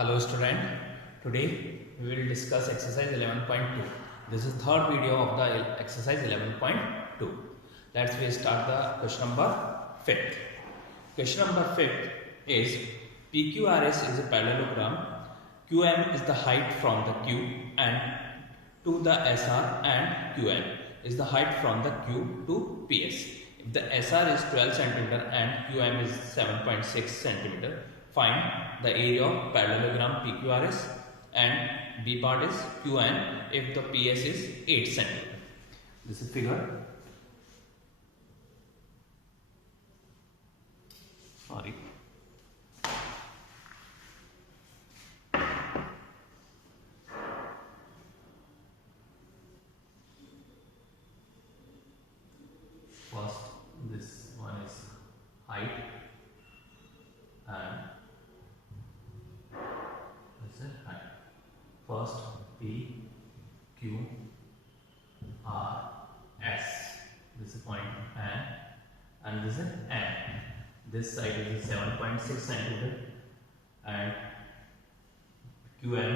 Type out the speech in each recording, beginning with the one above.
Hello student, today we will discuss exercise 11.2. This is third video of the exercise 11.2. Let's we start the question number 5th. Question number 5th is PQRS is a parallelogram. QM is the height from the Q and to the SR and QN is the height from the Q to PS. If the SR is 12 cm and QM is 7.6 cm, find the area of parallelogram PQRS and B part is QN if the PS is 8 cm. This is figure. Sorry. First, this one is height and this is height. First P, Q, R, S. This is point N and this is N. This side is 7.6 cm and QM,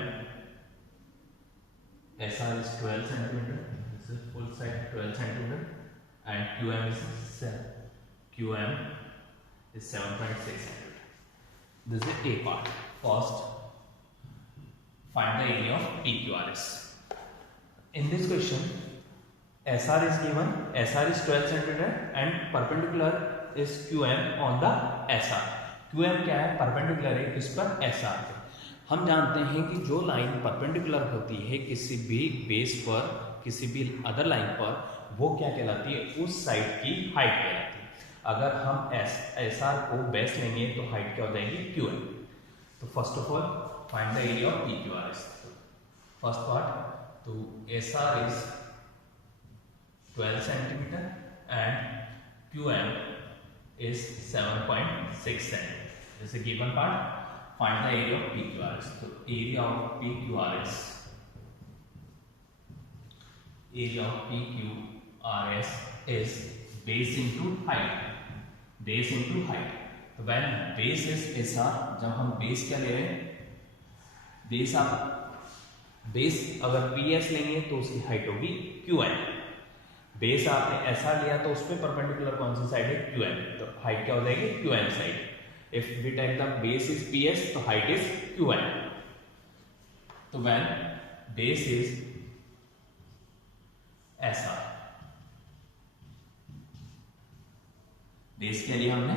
SR is 12 cm. This is full side 12 cm. And QM is 7.6 cm. This is A part. First, find the area of PQRS. In this question, SR is given. SR is 12 cm and perpendicular is QM on the SR. QM क्या है? Perpendicular है किस पर? SR पे. हम जानते हैं कि जो लाइन परपेंडिकुलर होती है किसी भी बेस पर, किसी भी अदर लाइन पर, वो क्या कहलाती है? उस साइड की हाइट कहलाती है. अगर हम SR को बेस लेंगे तो हाइट क्या हो जाएगी? QM. तो first of all find the area of PQRS. First part, तो SR is 12 cm and QM is 7.6 cm. This is a given part. Find the area of PQRS. So area of PQRS is base into height. Base into height. तो when base is SR, जब हम base क्या ले रहे हैं? base अगर PS लेंगे तो उसकी हाइट होगी QN. बेस आपने SR लिया तो उस पर परपेंडिकुलर कौन सी साइड है? QN. तो हाइट क्या हो जाएगी? QN side. If we take the base is PS तो हाइट इज QN. तो when base is SR, base के लिए हमने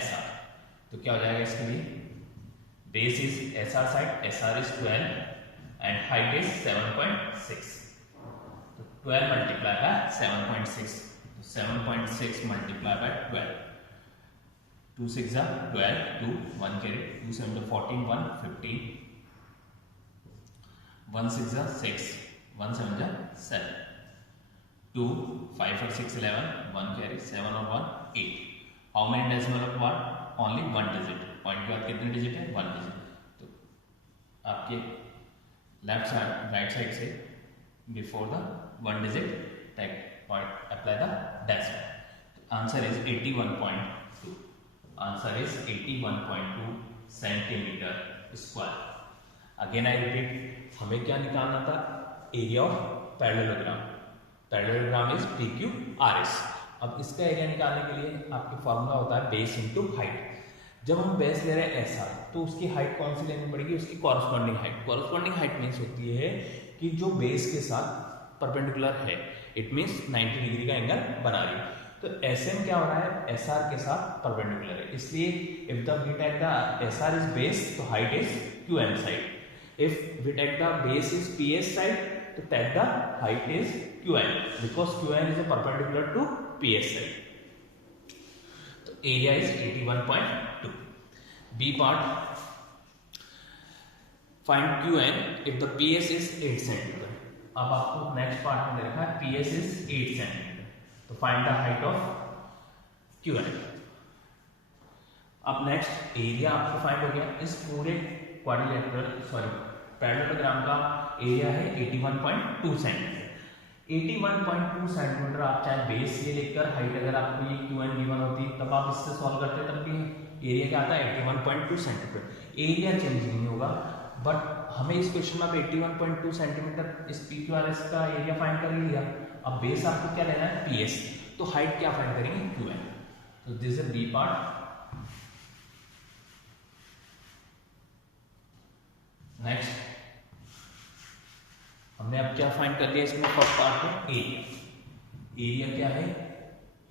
SR, तो क्या हो जाएगा इसके लिए? Base is SR side, SR is 12 and height is 7.6. 12 multiply by 7.6, तो 7.6 मल्टीप्लाई बाय 12. 2 6 12, 2 1 carry, 2 7 14, 1 15, 1 6 6, 1 7 7, 2 5 और 6 11, 1 carry, 7 और 1 8. How many decimal of what? Only one digit. Point के बाद कितने डिजिट है? 1 डिजिट. तो आपके लेफ्ट साइड राइट साइड से before the 1 digit type point apply the decimal. Answer is 81.2. Answer is 81.2 centimeter square. Again I repeat, हमें क्या निकालना था? Area of parallelogram. Parallelogram is PQRS. अब इसका एरिया निकालने के लिए आपके फॉर्मूला होता है बेस इनटू हाइट. जब हम बेस ले रहे हैं SR तो उसकी हाइट कौन सी लेनी पड़ेगी? उसकी corresponding height. Corresponding height means होती है कि जो बेस के साथ परपेंडिकुलर है, इट मीन्स 90 डिग्री का एंगल बना रही है. तो SM क्या हो रहा है? SR के साथ परपेंडिकुलर है, इसलिए if the we take the SR is base तो height is QM side. If we take the base is PS side तो take the height is QN because QN is perpendicular to PS side. तो area is 81.2. B part, find QN if the PS is 8 cm. अब आपको next part में दे रखा है PS is 8 cm. तो find the height of QN. अब next area आपको find हो गया. इस पूरे पैरेललोग्राम का एरिया है 81.2 सेंटीमीटर. 81.2 सेंटीमीटर आप चाहे बेस ये लेकर हाइट अगर आपको ये QN गिवन होती तब आप इससे सॉल्व करते तब भी एरिया क्या आता है 81.2 सेंटीमीटर. एरिया चेंज नहीं होगा, बट हमें इस क्वेश्चन में अब 81.2 सेंटीमीटर इस पी क्यू आर एस का एरिया फाइंड कर लिया। अब बेस आपको क्या लेना है पी एस, तो हाइट क्या फाइंड करेंगे क्यू एन। तो this is B part. Next हमने अब क्या फाइंड कर लिया इसमें फर्स्ट पार्ट में एरिया। एरिया क्या है,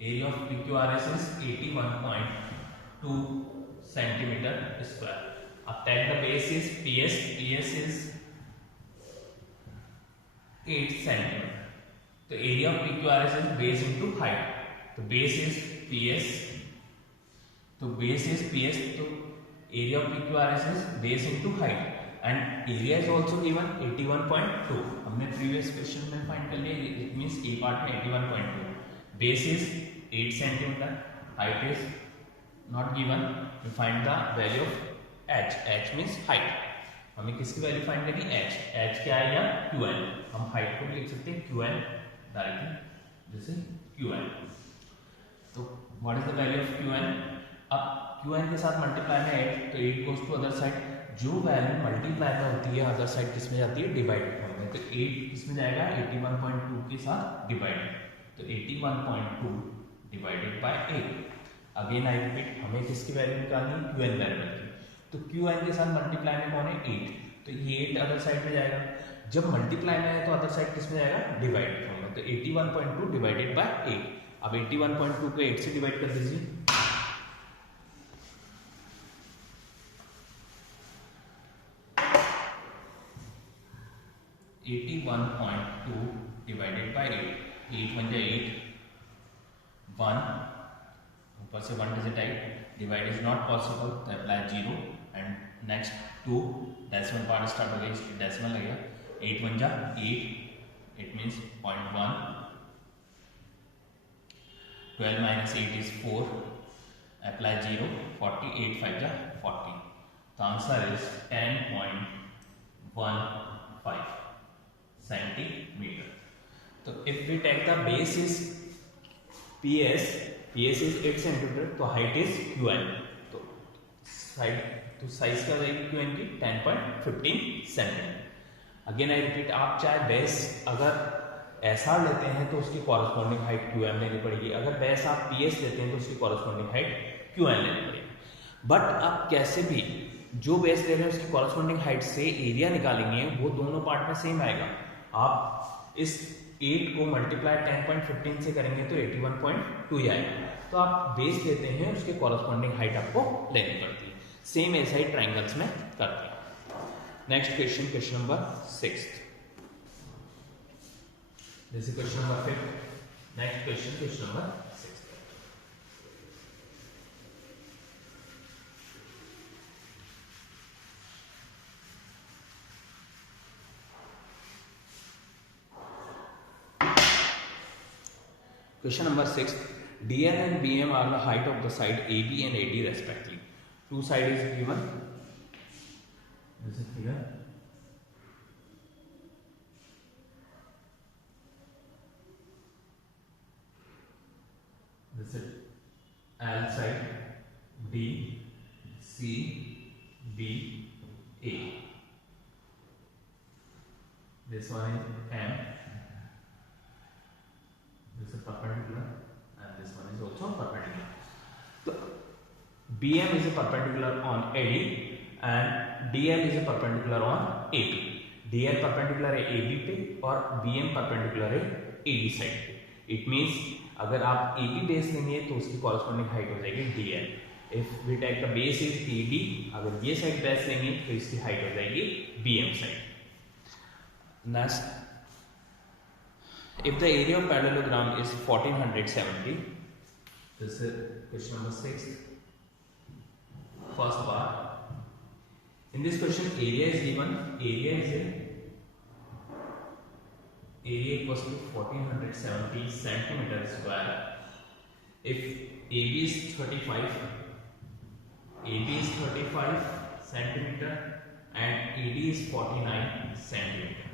area of P Q R S is 81.2 centimetre square. अब take the base is P S is 8 centimetre. तो area of P Q R S is base into height. तो base is P S, तो base is P S, तो area of P Q R S is base into height and area is also given 81.2। हमने previous question में find कर लिया, it means A part में 81.2। Base is 8 centimetre, height is not given. We find the value of h, h means height. हमें किसकी value find करनी है h, h क्या है या qn। हम हाइट को भी लिख सकते हैं qn डायरेक्टली, जैसे qn। तो what is the value of qn। अब qn के साथ मल्टीप्लाई में 8, तो 8 गोज टू अदर साइड। जो वैल्यू मल्टीप्लाई में होती है अदर साइड किस में जाती है डिवाइडेड फॉर्म में। तो 8 किस में जाएगा 81.2 के साथ डिवाइडेड, तो 81.2 divided by 8। Again I repeat, हमें किसकी वैल्यू निकालनी है qn वेरिएबल की। तो qn के साथ मल्टीप्लाई में कौन है 8, तो ये 8 अदर साइड में जाएगा। जब मल्टीप्लाई में है तो अदर साइड किस में जाएगा डिवाइडेड फॉर्म में। तो 81.2 डिवाइडेड बाय 8। अब 81.2 को 8 से डिवाइड कर दीजिए, 81.2 डिवाइडेड बाय 8। 8 बन जाए 8, 1 ऊपर से 1 डिजिट आई, डिवाइड इज नॉट पॉसिबल, तो apply 0 and next 2 decimal part start हो गया, इसलिए डेसिमल लगेगा। 8 बन जा 8, it means 0.1। 12 minus 8 is 4, apply 0, 48 5 जा 40। तो आंसर इज 10.15 सेंटीमीटर। तो if we take the base is PS, PS is 8 centimetre, तो हाइट इज QN। तो साइज क्या जाएगी QN की 10.15 सेंटीमीटर। अगेन आई रिपीट, आप चाहे बेस अगर SR लेते हैं तो उसकी कॉरस्पॉन्डिंग हाइट QM लेनी पड़ेगी। अगर बेस आप PS लेते हैं तो उसकी कॉरस्पॉन्डिंग हाइट QN लेनी पड़ेगी। बट आप कैसे भी जो बेस ले रहे हैं उसकी कॉरस्पॉन्डिंग हाइट से एरिया निकालेंगे, वो दोनों पार्ट में सेम आएगा। आप इस 8 को मल्टीप्लाई 10.15 से करेंगे तो 81.2 ही आएगा। तो आप बेस लेते हैं, उसके कॉरस्पॉन्डिंग हाइट आपको लेनी पड़ती है। सेम ऐसा ही ट्राइंगल्स में करते हैं। Next question, question number 6। This is question number 5। Next question, question number 6। Question number 6. DL and BM are the height of the side AB and AD respectively. Two side is given. This is here. This is L side, D, C, B, A. This one is M. This is perpendicular and this one is also perpendicular. So BM is a perpendicular on AD and DL is a perpendicular on AP. DL perpendicular है AB पे और BM perpendicular है AD side पे। It means अगर आप AB base लेंगे तो उसकी corresponding height हो जाएगी DL. If we take the base is AD, अगर ये साइड बेस लेंगे तो इसकी height हो जाएगी BM side. Next, if the area of parallelogram is 1470, this is question number 6, first part. In this question, area is given. Area equals to 1470 centimeter square. If AB is 35 centimeter and AD is 49 centimeter.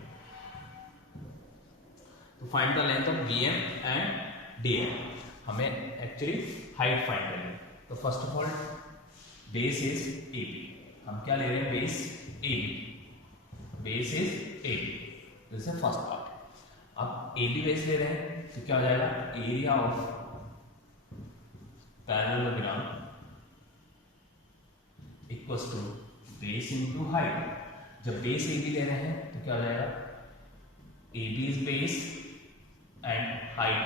To find the length of BM and DL, हमें actually height find करनी है। तो first of all base is AB, हम क्या ले रहे हैं base AB। Base is A B, this is first part. अब ए बी बेस ले रहे हैं तो क्या हो जाएगा, area of parallelogram equals to base into height. जब बेस ए बी ले रहे हैं तो क्या हो जाएगा, A B is base and height,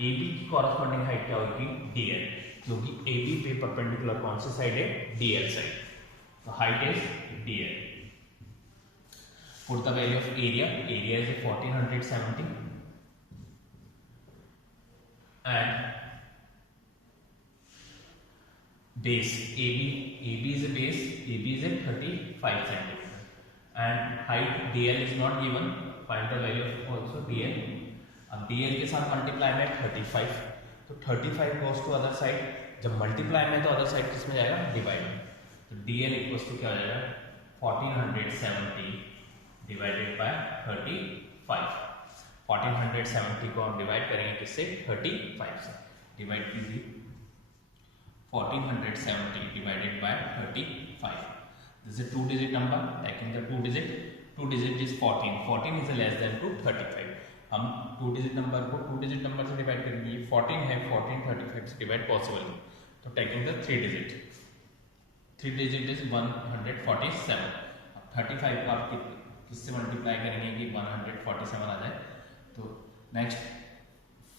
A B की कॉरस्पॉन्डिंग हाइट क्या होगी, डी एल, क्योंकि ए बी पे परपेंडिकुलर कौन सी साइड है, डी एल साइड, तो height is D L. Put the value of area, area is 1470 and base AB is a base, AB is a 35 centimeter and height DL is not given, find the value of also DL। अब DL के साथ multiply में 35, तो 35 goes to other side, जब multiply में तो other side किस में जाएगा, डिवाइड में, तो DL इक्वल्स टू क्या हो जाएगा 1470 डिवाइडेड बाय 35। 1470 को हम डिवाइड करेंगे किससे, 35 से, डिवाइड कीजिए 1470 divided by 35, this is 2 digit number, taking the 2 digit is 14 is less than to 35। हम 2 डिजिट नंबर को 2 डिजिट नंबर से डिवाइड करेंगे, 14 है, 14 35 से डिवाइड पॉसिबल है, तो टेकिंग द 3 डिजिट इज 147। 35 को आप किससे मल्टीप्लाई करेंगे कि 147 आ जाए, तो नेक्स्ट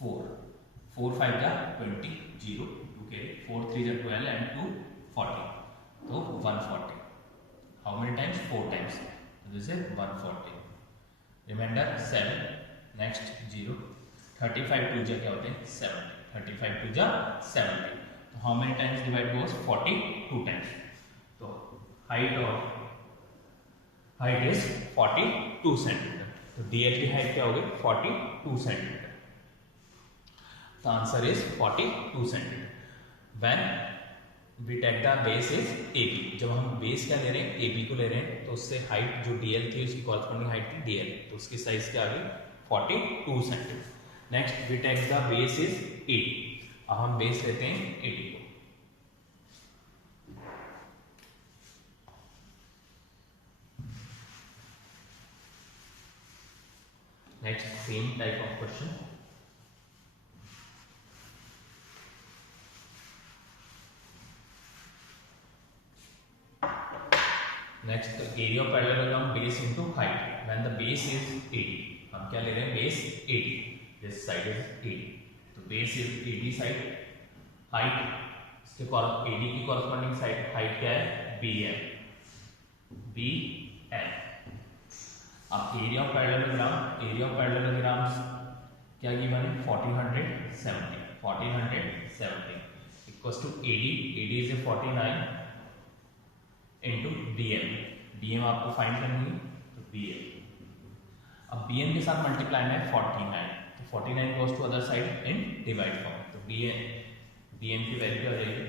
4 5 का 20, 0 2 कैरी, 4 3 जा 12 एंड 2 40, तो 140। हाउ मेनी टाइम्स, 4 टाइम्स, तो दिस इज 140, रिमाइंडर 7, नेक्स्ट 0, 35 2 जा क्या होते हैं 70, 35 2 जा 70, तो how many times divide goes 42 times, तो हाइट इज 42 सेंटीमीटर, तो डीएल की हाइट क्या होगी 42 सेंटीमीटर, तो answer is 42 centimetre. When we take the base is A B, जब हम बेस क्या ले रहे हैं, ए बी को ले रहे हैं, तो उससे हाइट जो डीएल थी उसकी कॉरस्पॉन्डिंग हाइट थी डीएल, तो उसकी साइज क्या आ गई 42 centimetre. Next we take the base is 80, अब हम बेस लेते हैं 80 को, next same type of question, next area of parallelogram base into height, when the base is 80, हम क्या ले रहे हैं base 80, this side is 80, तो base is 80 side, height इसके AD की corresponding side height क्या है BM। अब एरिया ऑफ पैरेललोग्राम्स क्या गिवन है 1470 equals to AD is 49 into BM आपको फाइंड करनी है, तो BM, अब BM के साथ मल्टीप्लाई में 49, तो 49 goes to other side in divide form, तो BM की वैल्यू क्या हो जाएगी,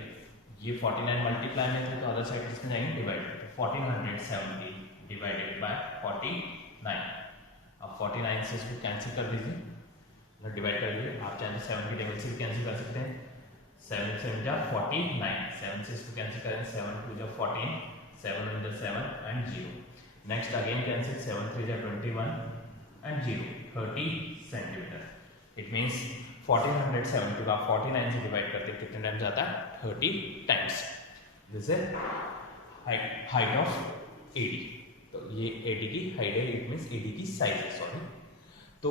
ये 49 मल्टीप्लाई में थे तो अदर साइड किसमें जाएंगे डिवाइड, तो 1470 डिवाइडेड बाय 49, अब 49 से इसको कैंसिल कर दीजिए, मतलब डिवाइड कर दीजिए, आप चाहे 70 टेबल से भी कैंसिल कर सकते हैं, 7 7 जा 49, 7 से इसको कैंसिल करें, 7 2 जा 14, 7 1 जा 7 एंड 0, नेक्स्ट अगेन कैंसिल, 7 3 जा 21 एंड 0, 30 सेंटीमीटर, इट मींस 1470 का 49 से डिवाइड करते कितने टाइम्स आता है 30 times, this is height of AD, तो ये AD की हाइट है, इट मींस AD की साइज है, सॉरी, तो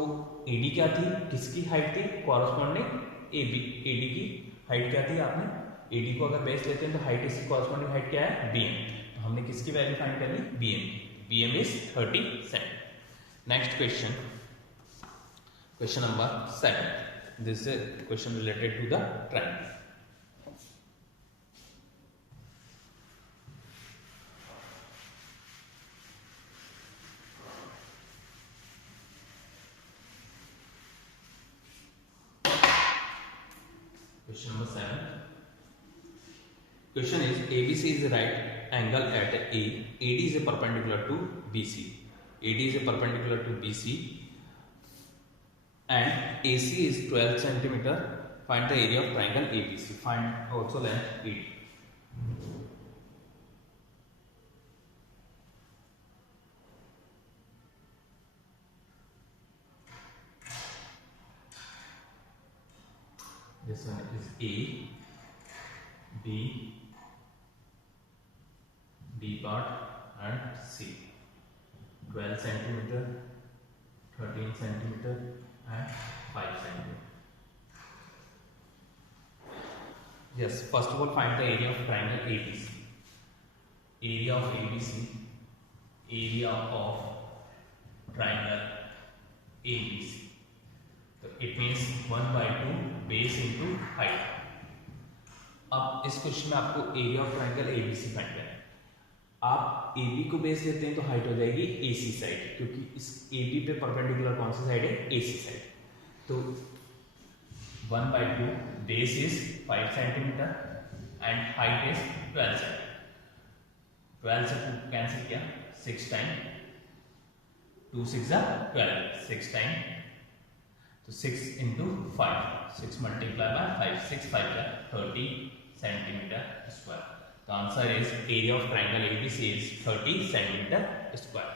AD क्या थी, किसकी हाइट थी कॉरस्पॉन्डिंग AD की हाइट क्या थी, आपने AD को अगर बेस लेते हैं तो हाइट इसकी कॉरस्पॉन्डिंग हाइट क्या है BM, तो हमने किसकी वैल्यू फाइंड कर ली BM is 30 cent. Next question number 7, this is question related to the triangle. Question number 7. Question is ABC is a right angle at A. AD is a perpendicular to BC. AD is a perpendicular to BC and AC is 12 centimeter. Find the area of triangle ABC. Find also length AD. This one is A, B, D part and C. 12 centimeter, 13 centimeter and 5 centimeter. Yes, first of all find the area of triangle ABC. Area of ABC, area of triangle ABC. So it means 1/2 base into height. अब इस question में आपको area of triangle ABC find करना है। आप AB को base लेते हैं तो हाइट हो जाएगी AC साइड, क्योंकि इस AB पे परपेंडिकुलर कौन सी साइड है? AC side. तो 1/2 base is 5 centimetre and height is 12 centimetre. 12 से कैंसिल किया, 6 टाइम 2 6 12, 6 टाइम तो 6 into 5, 6 multiplied by 5, 6 5 30 centimeter square. The answer is area of triangle ABC is 30 centimeter square.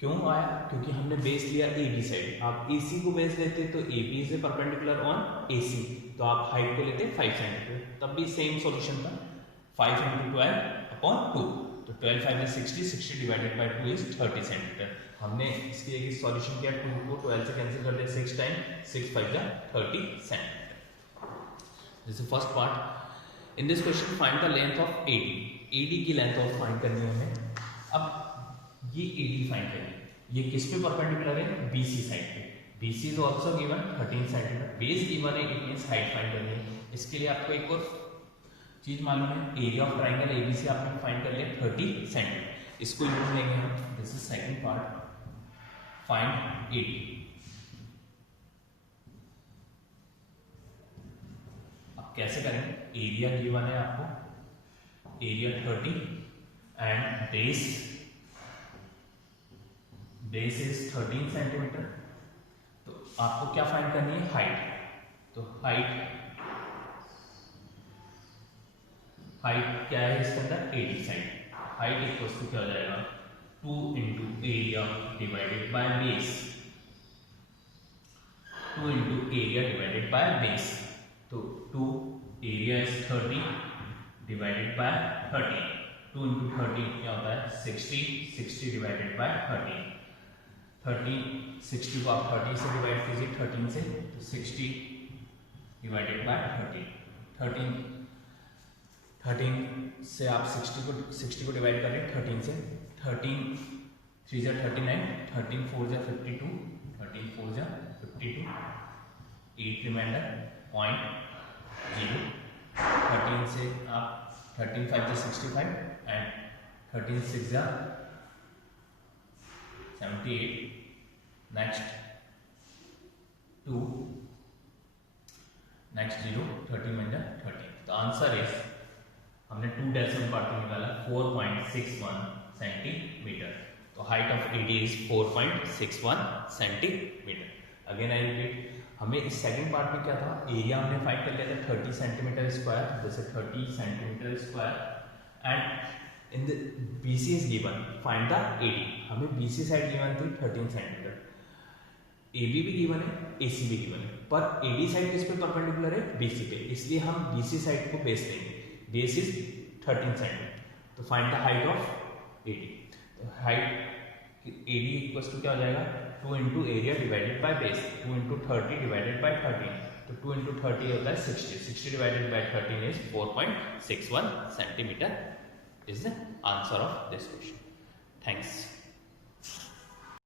क्यों आया? क्योंकि हमने बेस लिया AB साइड। आप AC को बेस लेते तो AB से परपेंडिकुलर ऑन AC, तो आप हाइट को लेते 5 सेंटीमीटर, तब भी सेम सॉल्यूशन था। 5 into 12 upon 2, तो 12 5 is 60, 60 divided by 2 is 30 centimetre. हमने इसकी एक सॉल्यूशन किया, 2 को 12 से कैंसिल कर दिया, 6 टाइम 6 5 जा 30 centimetre. This is first part. In this question find the length of AD। AD की लेंथ ऑफ फाइंड करनी है हमें। अब ये AD फाइंड करेंगे, ये किस पे परपेंडिकुलर है? BC साइड पे। BC is also given 13 centimetre, base given है, इट मींस हाइट फाइंड करनी है। इसके लिए आपको एक और चीज मालूम है, एरिया ऑफ ट्राइंगल ABC आपने फाइंड कर लिया 30 सेंटीमीटर। इसको यूज लेंगे हम। This is second part, find AD। अब कैसे करेंगे? एरिया गिवन है आपको, area 30 and base is 13 centimetre. तो आपको क्या फाइंड करनी है? हाइट। तो हाइट क्या है इसके अंदर? AD side. Height equals to क्या हो जाएगा? 2 into area divided by base, 2 into area divided by base। तो 2 area is 30 divided by 13, 2 into 30 क्या होता है? 60, 60 divided by 13, 30 60 को आप 30 से डिवाइड कीजिए, 13 से, तो 60 divided by 13, 13 से आप 60 को डिवाइड कर रहे हैं 13 से, 13 3 जा 39, 13 4 जा 52, 13 4 जा 52, 8 रिमाइंडर 0.0। 13 से आप 13 5 जा 65 एंड 13 6 जा 78। Next 2, next 0, 30 remainder 30। तो आंसर इज, हमने 2 डेसिमल पार्ट में निकाला 4.61 सेंटीमीटर। तो height of AD is 4.61 centimetre. Again I repeat, हमें इस सेकंड पार्ट में क्या था? एरिया हमने फाइंड कर लिया था 30 सेंटीमीटर स्क्वायर, जैसे 30 centimetre square and in the BC is given, find the AD। हमें BC साइड गिवन थी 13 सेंटीमीटर, AB भी गिवन है, AC भी गिवन है, पर AD साइड किस पे परपेंडिकुलर है? BC पे, इसलिए हम BC साइड को बेस लेंगे। बेस इज 13 सेंटीमीटर, तो find the height of AD। तो हाइट AD इक्वल्स टू क्या हो जाएगा? 2 into area divided by base, 2 into 30 divided by 13, तो 2 into 30 होता है 60, 60 divided by 13 is 4.61 centimetre is the answer of this question. Thanks.